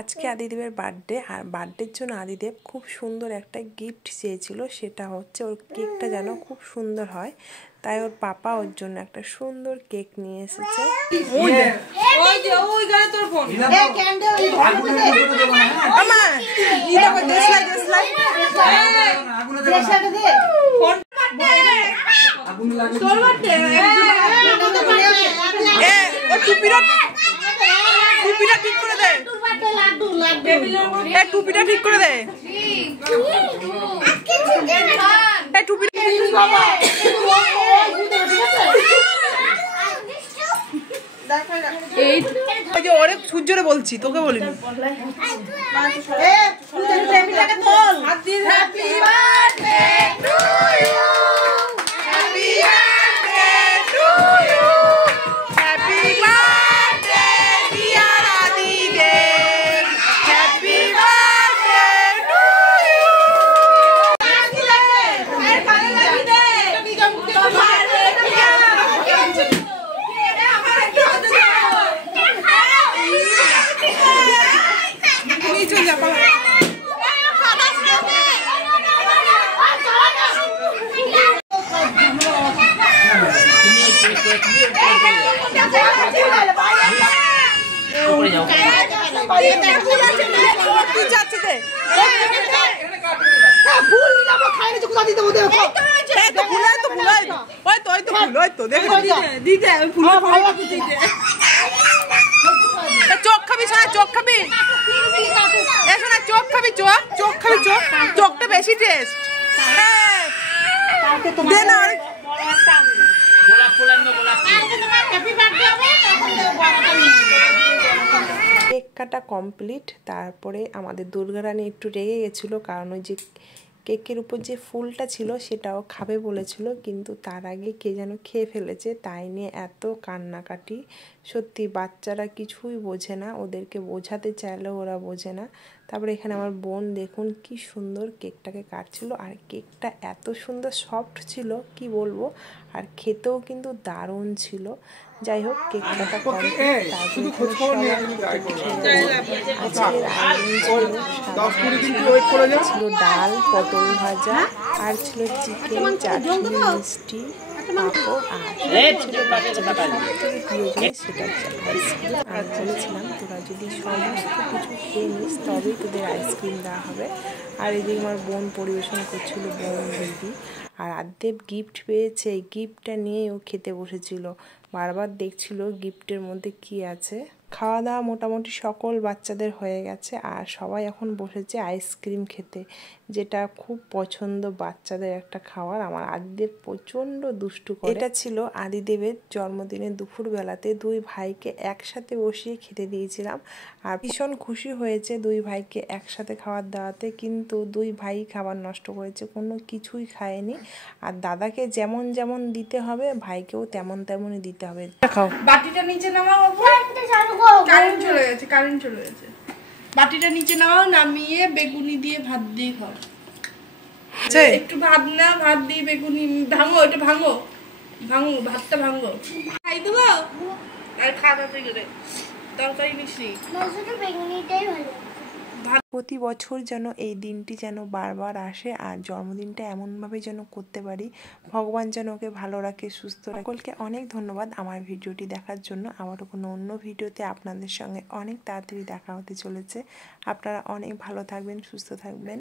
আজকে আদিদেবের বার্থডে, আর বার্থডের জন্য আদিদেব খুব সুন্দর একটা গিফট চেয়েছিল। সেটা হচ্ছে ওর কেকটা যেন খুব সুন্দর হয়, তাই ওর পাপা ওর জন্য একটা সুন্দর কেক নিয়ে এসেছে। টুপিটা ঠিক করে দে, টুপিটা ঠিক করে দে, ওরে সূর্যরে বলছি, তোকে বলিনি। চোখ খাবি, চোখ খাবি, চোখ খাবি, চোখ খাবি, চোখটা বেশি টেস্ট। কেক কাটা কমপ্লিট। তারপরে আমাদের দুর্গা রানী একটু রেগে গেছিলো, কারণ ওই যে কেকের উপর যে ফুলটা ছিল সেটাও খাবে বলেছিল, কিন্তু তার আগে কে যেন খেয়ে ফেলেছে, তাই নিয়ে এত কান্নাকাটি। সত্যি বাচ্চারা কিছুই বোঝে না, ওদেরকে বোঝাতে চাইলেও ওরা বোঝে না। তারপরে এখানে আমার বোন দেখুন কি সুন্দর কেকটাকে কাটছিল, আর কেকটা এত সুন্দর সফট ছিল কি বলবো, আর খেতেও কিন্তু দারুণ ছিল। যাই হোক, কেক কাটা কমপ্লিট। ছিল ডাল, পটল ভাজা, আর ছিল চিকেন, চাটনি, মিষ্টি, পাঁপড়, আর সেটা হচ্ছে আইসক্রিম। আর বলেছিলাম তোরা যদি সমস্ত কিছু খেয়ে নিস তবেই তোদের আইসক্রিম দেওয়া হবে। আর এদিকে আমার বোন পরিবেশন করছিল, বোন দিদি। আর আদিদেব গিফট পেয়েছে, এই গিফটটা নিয়ে ও খেতে বসেছিল, বারবার দেখছিল গিফটের মধ্যে কি আছে। খাওয়া দাওয়া মোটামুটি সকল বাচ্চাদের হয়ে গেছে, আর সবাই এখন বসেছে আইসক্রিম খেতে, যেটা খুব পছন্দ বাচ্চাদের একটা খাবার। আমার আদিদেব প্রচণ্ড দুষ্টু করে। এটা ছিল আদিদেবের জন্মদিনের দুপুরবেলাতে দুই ভাইকে একসাথে বসিয়ে খেতে দিয়েছিলাম, আর ভীষণ খুশি হয়েছে দুই ভাইকে একসাথে খাবার দেওয়াতে। কিন্তু দুই ভাই খাবার নষ্ট করেছে, কোনো কিছুই খায়নি। আর দাদাকে যেমন যেমন দিতে হবে ভাইকেও তেমন তেমনই দিতে হবে। খাও, বাটিটা নিচে নামাও, কারেন্ট চলে গেছে, কারেন্ট চলে গেছে। বাটিটা নিচে নামাও, নামিয়ে বেগুনি দিয়ে ভাত দিয়ে খাও। একটু ভাত না, ভাত দিয়ে বেগুনি ভাঙো, এটা ভাঙো, ভাঙো ভাতটা ভাঙো, খাই দেবো। আর খাওয়া গেলে তরকারি মিশি, বেগুনিটাই ভালো। প্রতি বছর যেন এই দিনটি যেন বারবার আসে, আর জন্মদিনটা এমনভাবে যেন করতে পারি, ভগবান যেন ওকে ভালো রাখে, সুস্থ রাখে। সকলকে অনেক ধন্যবাদ আমার ভিডিওটি দেখার জন্য। আবারও কোনো অন্য ভিডিওতে আপনাদের সঙ্গে অনেক তাড়াতাড়ি দেখা হতে চলেছে। আপনারা অনেক ভালো থাকবেন, সুস্থ থাকবেন।